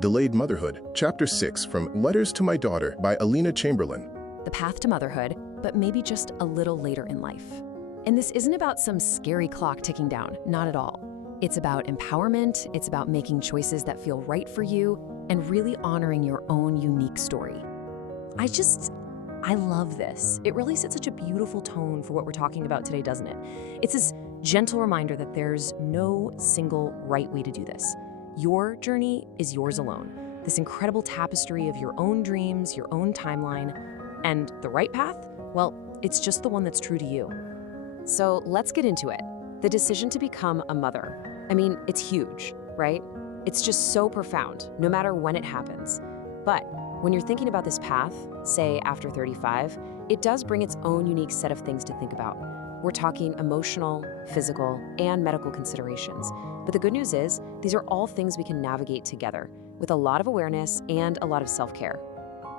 Delayed Motherhood, Chapter 6 from Letters to My Daughter by Alina Chamberlain. The path to motherhood, but maybe just a little later in life. And this isn't about some scary clock ticking down, not at all. It's about empowerment, it's about making choices that feel right for you, and really honoring your own unique story. I love this. It really sets such a beautiful tone for what we're talking about today, doesn't it? It's this gentle reminder that there's no single right way to do this. Your journey is yours alone. This incredible tapestry of your own dreams, your own timeline, and the right path? Well, it's just the one that's true to you. So let's get into it. The decision to become a mother. I mean, it's huge, right? It's just so profound, no matter when it happens. But when you're thinking about this path, say after 35, it does bring its own unique set of things to think about. We're talking emotional, physical, and medical considerations. But the good news is, these are all things we can navigate together with a lot of awareness and a lot of self-care.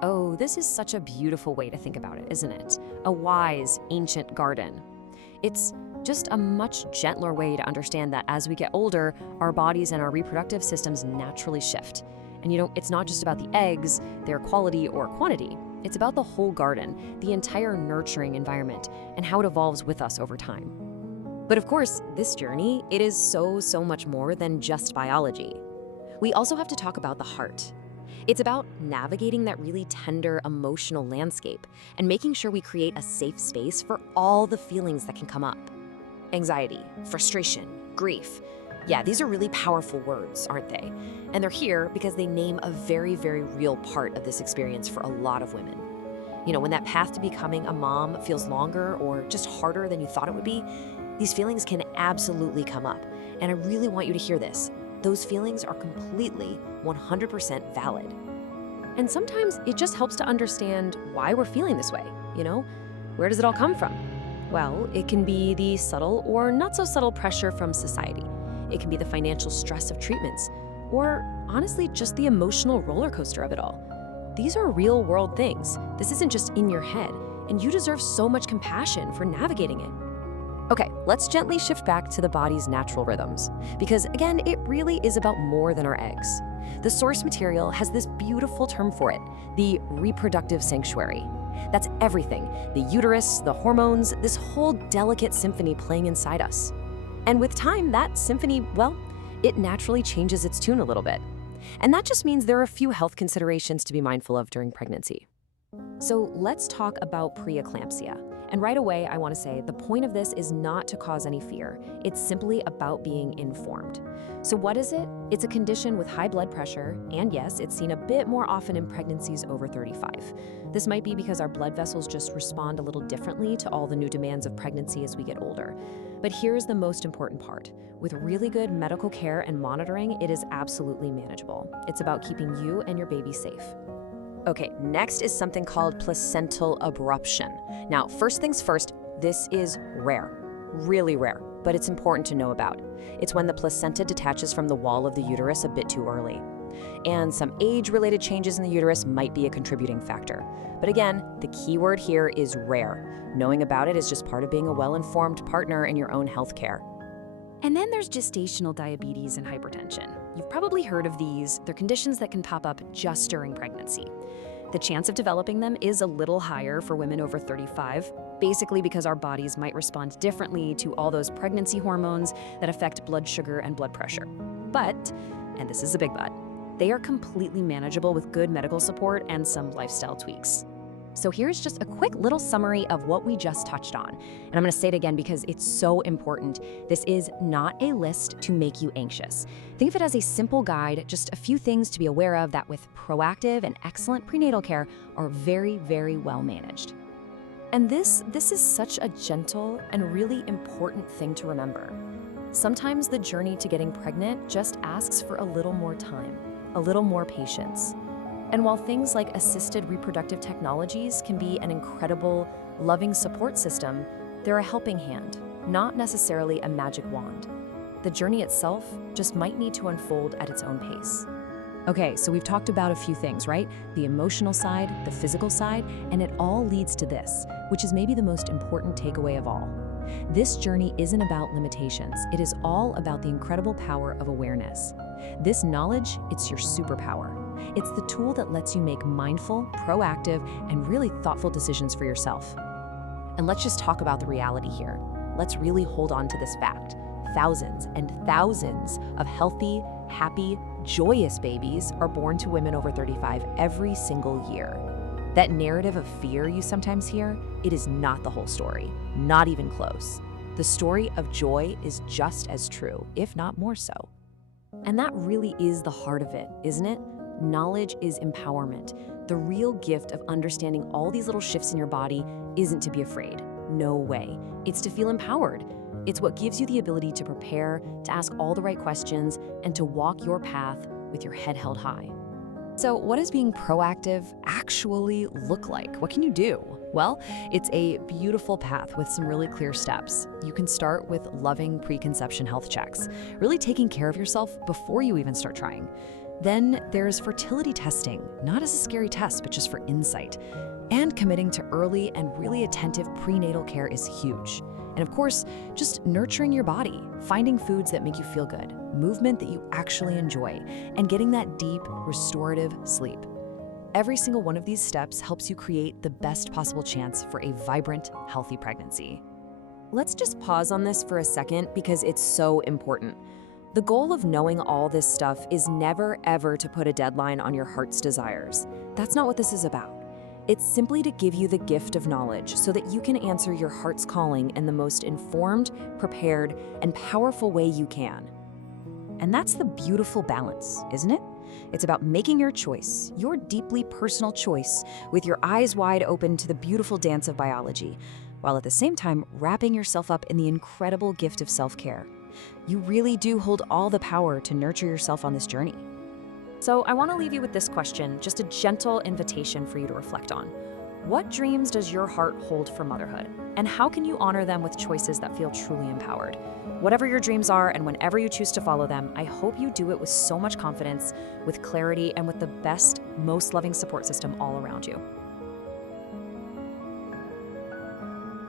Oh, this is such a beautiful way to think about it, isn't it? A wise, ancient garden. It's just a much gentler way to understand that as we get older, our bodies and our reproductive systems naturally shift. And it's not just about the eggs, their quality or quantity. It's about the whole garden, the entire nurturing environment, and how it evolves with us over time. But of course, this journey, it is so much more than just biology. We also have to talk about the heart. It's about navigating that really tender emotional landscape and making sure we create a safe space for all the feelings that can come up. Anxiety, frustration, grief. Yeah, these are really powerful words, aren't they? And they're here because they name a very real part of this experience for a lot of women. When that path to becoming a mom feels longer or just harder than you thought it would be, these feelings can absolutely come up. And I really want you to hear this. Those feelings are completely 100% valid. And sometimes it just helps to understand why we're feeling this way, Where does it all come from? Well, it can be the subtle or not so subtle pressure from society. It can be the financial stress of treatments, or honestly, just the emotional roller coaster of it all. These are real world things. This isn't just in your head, and you deserve so much compassion for navigating it. Okay, let's gently shift back to the body's natural rhythms, because again, it really is about more than our eggs. The source material has this beautiful term for it, the reproductive sanctuary. That's everything, the uterus, the hormones, this whole delicate symphony playing inside us. And with time, that symphony, well, it naturally changes its tune a little bit. And that just means there are a few health considerations to be mindful of during pregnancy. So let's talk about preeclampsia. And right away, I want to say the point of this is not to cause any fear. It's simply about being informed. So what is it? It's a condition with high blood pressure, and yes, it's seen a bit more often in pregnancies over 35. This might be because our blood vessels just respond a little differently to all the new demands of pregnancy as we get older. But here's the most important part. With really good medical care and monitoring, it is absolutely manageable. It's about keeping you and your baby safe. Okay, next is something called placental abruption. Now, first things first, this is rare, really rare, but it's important to know about. It's when the placenta detaches from the wall of the uterus a bit too early. And some age-related changes in the uterus might be a contributing factor. But again, the key word here is rare. Knowing about it is just part of being a well-informed partner in your own health care. And then there's gestational diabetes and hypertension. You've probably heard of these. They're conditions that can pop up just during pregnancy. The chance of developing them is a little higher for women over 35, basically because our bodies might respond differently to all those pregnancy hormones that affect blood sugar and blood pressure. But, and this is a big but, they are completely manageable with good medical support and some lifestyle tweaks. So here's just a quick little summary of what we just touched on. And I'm going to say it again because it's so important. This is not a list to make you anxious. Think of it as a simple guide, just a few things to be aware of that with proactive and excellent prenatal care are very well managed. And this is such a gentle and really important thing to remember. Sometimes the journey to getting pregnant just asks for a little more time, a little more patience. And while things like assisted reproductive technologies can be an incredible, loving support system, they're a helping hand, not necessarily a magic wand. The journey itself just might need to unfold at its own pace. Okay, so we've talked about a few things, right? The emotional side, the physical side, and it all leads to this, which is maybe the most important takeaway of all. This journey isn't about limitations. It is all about the incredible power of awareness. This knowledge, it's your superpower. It's the tool that lets you make mindful, proactive, and really thoughtful decisions for yourself. And let's just talk about the reality here. Let's really hold on to this fact. Thousands and thousands of healthy, happy, joyous babies are born to women over 35 every single year. That narrative of fear you sometimes hear, it is not the whole story, not even close. The story of joy is just as true, if not more so. And that really is the heart of it, isn't it? Knowledge is empowerment. The real gift of understanding all these little shifts in your body isn't to be afraid. No way. It's to feel empowered. It's what gives you the ability to prepare, to ask all the right questions, and to walk your path with your head held high. So what does being proactive actually look like? What can you do? Well, it's a beautiful path with some really clear steps. You can start with loving preconception health checks, really taking care of yourself before you even start trying. Then there's fertility testing, not as a scary test, but just for insight. And committing to early and really attentive prenatal care is huge. And of course, just nurturing your body, finding foods that make you feel good, movement that you actually enjoy, and getting that deep, restorative sleep. Every single one of these steps helps you create the best possible chance for a vibrant, healthy pregnancy. Let's just pause on this for a second because it's so important. The goal of knowing all this stuff is never, ever to put a deadline on your heart's desires. That's not what this is about. It's simply to give you the gift of knowledge so that you can answer your heart's calling in the most informed, prepared, and powerful way you can. And that's the beautiful balance, isn't it? It's about making your choice, your deeply personal choice, with your eyes wide open to the beautiful dance of biology, while at the same time wrapping yourself up in the incredible gift of self-care. You really do hold all the power to nurture yourself on this journey. So I want to leave you with this question, just a gentle invitation for you to reflect on. What dreams does your heart hold for motherhood? And how can you honor them with choices that feel truly empowered? Whatever your dreams are and whenever you choose to follow them, I hope you do it with so much confidence, with clarity, and with the best, most loving support system all around you.